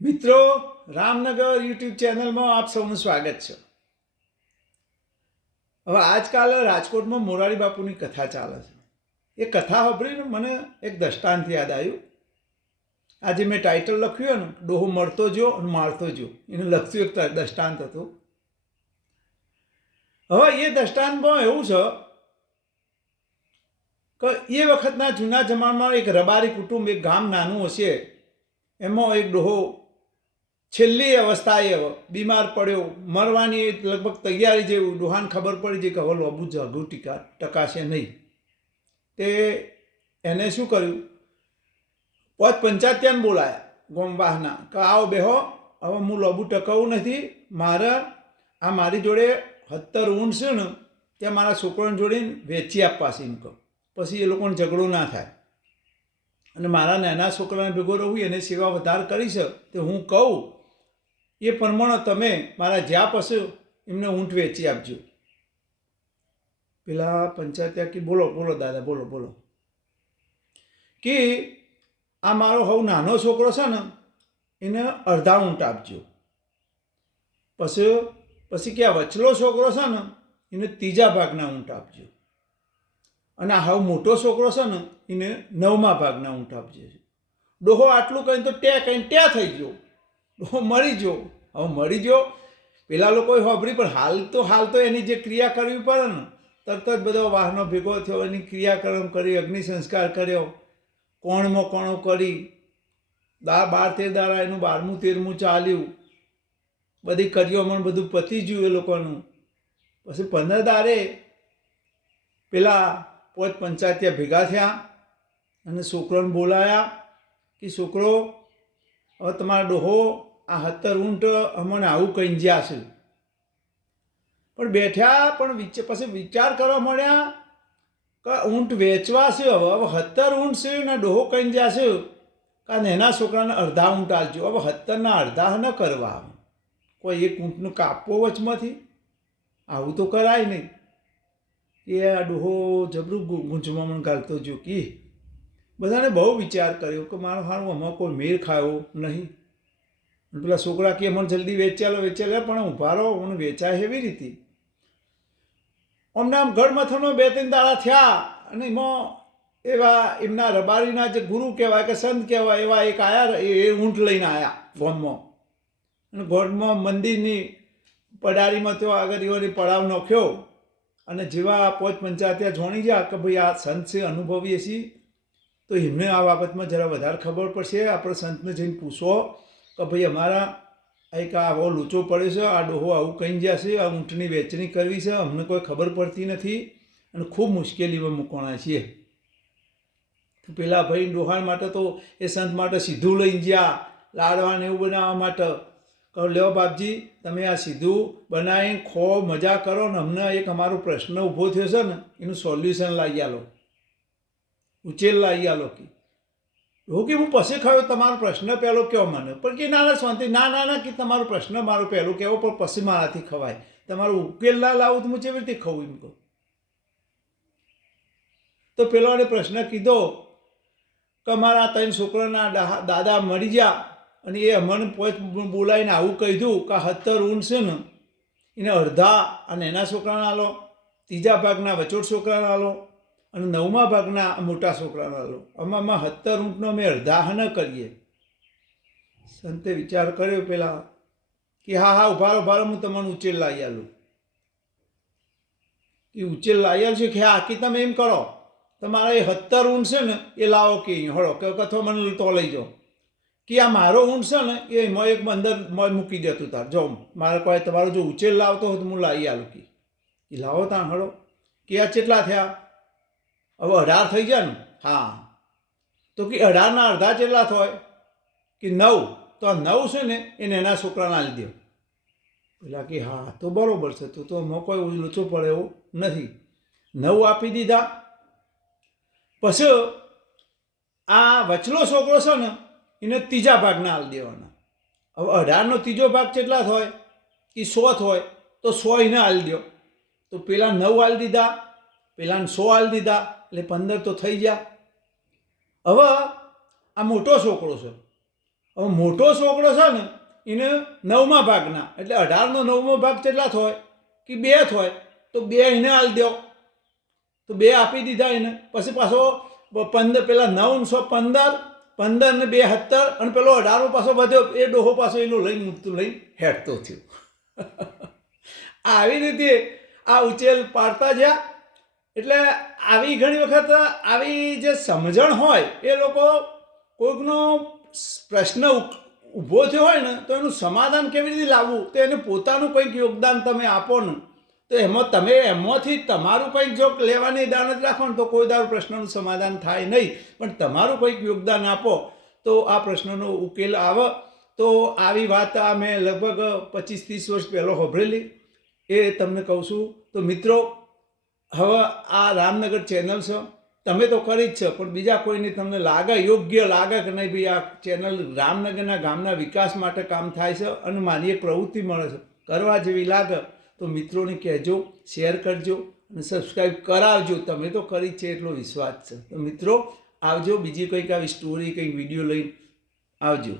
મિત્રો, રામનગર યુટ્યુબ ચેનલમાં આપ સૌનું સ્વાગત છે. હવે આજકાલ રાજકોટમાં મોરારી બાપુની કથા ચાલે છે. એ કથા સાંભળીને મને એક દ્રષ્ટાંત યાદ આવ્યું. આજે મેં ટાઇટલ લખ્યું ને, ડોહો મળતો જો અને મારતો જો, એનું લખ્યું એક દ્રષ્ટાંત હતું. હવે એ દ્રષ્ટાંતમાં એવું છે કે એ વખતના જૂના જમાનામાં એક રબારી કુટુંબ, એક ગામ નાનું હશે, એમાં એક ડોહો છેલ્લી અવસ્થાએ બીમાર પડ્યો, મરવાની લગભગ તૈયારી જેવું. ડોહાને ખબર પડી છે કે હવે લોબુ જગું ટકાશે નહીં. તે એને શું કર્યું, પંચાયતને બોલાયા ગોમવાહના કે આવો બેહો, હવે હું લોબુ ટકાવું નથી, મારે આ મારી જોડે 70 ઊંટ છે ને ત્યાં મારા છોકરાને જોડીને વેચી આપવા છે એમ કહું, પછી એ લોકોને ઝઘડો ના થાય. અને મારા નાના છોકરાને ભેગો રહું, એને સેવા વધારે કરી છે, તે હું કહું એ પ્રમાણે તમે મારા જ્યાં પાસે એમને ઊંટ વેચી આપજો. પેલા પંચાયત કે બોલો બોલો દાદા, બોલો બોલો, કે આ મારો હવ નાનો છોકરો છે ને, એને અડધા ઊંટ આપજો. પછી કે આ વચલો છોકરો છે ને, એને ત્રીજા ભાગના ઊંટ આપજો. અને આ હવે મોટો છોકરો છે ને, એને 9મા ભાગના ઊંટ આપજો. ડોહો આટલું કહીને તો કહીને ત્યાં થઈ ગયો, ડોહો મરી ગયો. હવે મરી ગયો, પેલા લોકોએ સાંભળી, પણ હાલ તો એની જે ક્રિયા કરવી પડે ને, તરત જ બધો વાહનો ભેગો થયો, એની ક્રિયાકર્મ કરી, અગ્નિ સંસ્કાર કર્યો, કોણમાં કોણો કરી, 12-13 દાડા એનું 12મું 13મું ચાલ્યું, બધી કરીઓમાં બધું પતી ગયું એ લોકોનું. પછી 15 દાડે પેલા પંચાયત ભેગા થયા અને છોકરાને બોલાયા કે છોકરો, હવે તમારો ડોહો આ 70 ઊંટ અમને આવું કહીને જ્યાં છે. પણ બેઠ્યા, પણ પછી વિચાર કરવા મળ્યા કે ઊંટ વેચવા છે. હવે 70 ઊંટ છે ને ડોહો કહીને જ્યાં છે કે નાના છોકરાને અડધા ઊંટ આપજો. હવે 70ના અડધા ન કરવા, કોઈ એક ઊંટનું કાપવો વચમાંથી, આવું તો કરાય નહીં. એ આ ડોહો જબરું ગૂંચવામાં ગાલતો જો કે બધાને બહુ વિચાર કર્યો કે મારો હારું આમાં કોઈ મેળ ખાયો નહીં. પેલા છોકરા કે મને જલ્દી વેચાલો, પણ ઊભા રહો, મને વેચાય એવી રીતે. અમને આમ ગઢ મથનો 2-3 દાડા થયા અને એમાં એવા એમના રબારીના જે ગુરુ કહેવાય કે સંત કહેવાય, એવા એક આયા, એ ઊંટ લઈને આવ્યા ગામમાં. અને ગઢમાં મંદિરની પડારીમાં તો આગળ એવાની પડાવ નાખ્યો. અને જેવા પંચાયત જોણી ગયા કે ભાઈ આ સંત છે, અનુભવીએ છીએ, તો એમને આ બાબતમાં જરા વધારે ખબર પડશે. આપણે સંતને જઈને પૂછો કે ભાઈ અમારા એક આવો લોચો પડ્યો છે, આ ડોહો આવું કહી ગયા છે, આ ઊંટની વેચણી કરવી છે, અમને કોઈ ખબર પડતી નથી અને ખૂબ મુશ્કેલીમાં મૂકવાના છીએ. તો પેલા ભાઈ ડોહાણ માટે તો એ સંત માટે સીધું લઈ ગયા, લાડવાને એવું બનાવવા માટે. કહો લ્યો બાપજી, તમે આ સીધું બનાવીને ખો, મજા કરો ને અમને એક અમારો પ્રશ્ન ઊભો થયો છે ને, એનું સોલ્યુશન લાવી આલો, ઉચેલ લાવી આલો. કે હું પછી ખાયો, તમારો પ્રશ્ન પહેલો કહો મને. પણ કે ના શાંતિ, ના કે તમારો પ્રશ્ન મારો પહેલો કહેવો, પણ પછી મારાથી ખવાય. તમારો ઉકેલ ના લાવું તો હું કેવી રીતે ખાવું એમ કહું. તો પેલોને પ્રશ્ન કીધો કે મારા 3 છોકરાના દાદા મરી ગયા અને એ અમને બોલાવીને આવું કીધું કે 70 ઊંટ છે ને, એને અડધા અને એના છોકરાને આલો, ત્રીજા ભાગના વચોટ છોકરાને આલો અને 9મા ભાગના મોટા છોકરાને આલો. આમાં 70 ઊંટનો અમે અડધા ન કરીએ. સંતે વિચાર કર્યો પેલા કે હા ઉભારો, હું તમને ઉચેલ લાવી આલું. એ ઉચેલ લાવી આવશે કે હા, કે તમે એમ કરો, તમારા એ 70 ઊંટ છે ને એ લાવો કે હળો કે કથો મને તો લઈ જાઓ. કે આ મારો ઊંટ છે ને એ એક અંદર મૂકી દેતું તાર, જો મારે કોઈ તમારો જો ઉચેલ લાવતો હોય તો હું લાવી આલું. કે એ લાવો ત્યાં હળો. કે આ કેટલા થયા? હવે 18 થઈ ગયા ને? હા. તો કે 18ના અડધા કેટલા થાય? કે 9. તો આ 9 છે ને એને એના છોકરાને આલી દો. પેલા કે હા તો બરોબર છે, તો આમાં કોઈ લોચો પડે એવું નથી. 9 આપી દીધા. પછી આ વચલો છોકરો છે ને એને ત્રીજા ભાગના આલી દેવાના. હવે 18નો ત્રીજો ભાગ કેટલા થાય? કે 100 થાય. તો 100 એને આલી દો. તો પેલા 9 આલી દીધા, પેલાને 100 આલી દીધા, એટલે 15 તો થઈ ગયા. હવે આ મોટો છોકરો છે, હવે મોટો છોકરો છે ને એને 9મા ભાગના એટલે 18નો 9મો ભાગ કેટલા થાય કે 2 થાય, તો 2 એને આલી દો, તો 2 આપી દીધા એને. પછી પાછો 15 પેલા 9 સો 15, 15 ને 2 17, અને પેલો 18મો પાછો વધ્યો, એ ડોહો પાછો એનું લઈને મૂકતું લઈને હેઠતો થયો. આવી રીતે આ ઉચેલ પાડતા જ્યાં. એટલે આવી ઘણી વખત આવી જે સમજણ હોય એ લોકો કોઈકનો પ્રશ્ન ઊભો થયો હોય ને તો એનું સમાધાન કેવી રીતે લાવવું, તો એને પોતાનું કંઈક યોગદાન તમે આપો ને તો એમાં તમે એમાંથી તમારું કંઈક જો લેવાની દાનત રાખો ને તો કોઈ દારૂ પ્રશ્નનું સમાધાન થાય નહીં, પણ તમારું કંઈક યોગદાન આપો તો આ પ્રશ્નનો ઉકેલ આવે. તો આવી વાત આ મેં લગભગ 25-30 વર્ષ પહેલાં સાંભળેલી, એ તમને કહું છું. તો મિત્રો, હવે આ રામનગર ચેનલ છે, તમે તો કરી જ છે, પણ બીજા કોઈને તમને લાગે યોગ્ય લાગે કે નહીં ભાઈ આ ચેનલ રામનગરના ગામના વિકાસ માટે કામ થાય છે અને મારી એક પ્રવૃત્તિ મળે છે, કરવા જેવી લાગે તો મિત્રોને કહેજો, શેર કરજો અને સબસ્ક્રાઈબ કરાવજો. તમે તો કરી જ છે એટલો વિશ્વાસ છે. તો મિત્રો આવજો, બીજી કંઈક આવી સ્ટોરી કંઈક વિડીયો લઈને આવજો.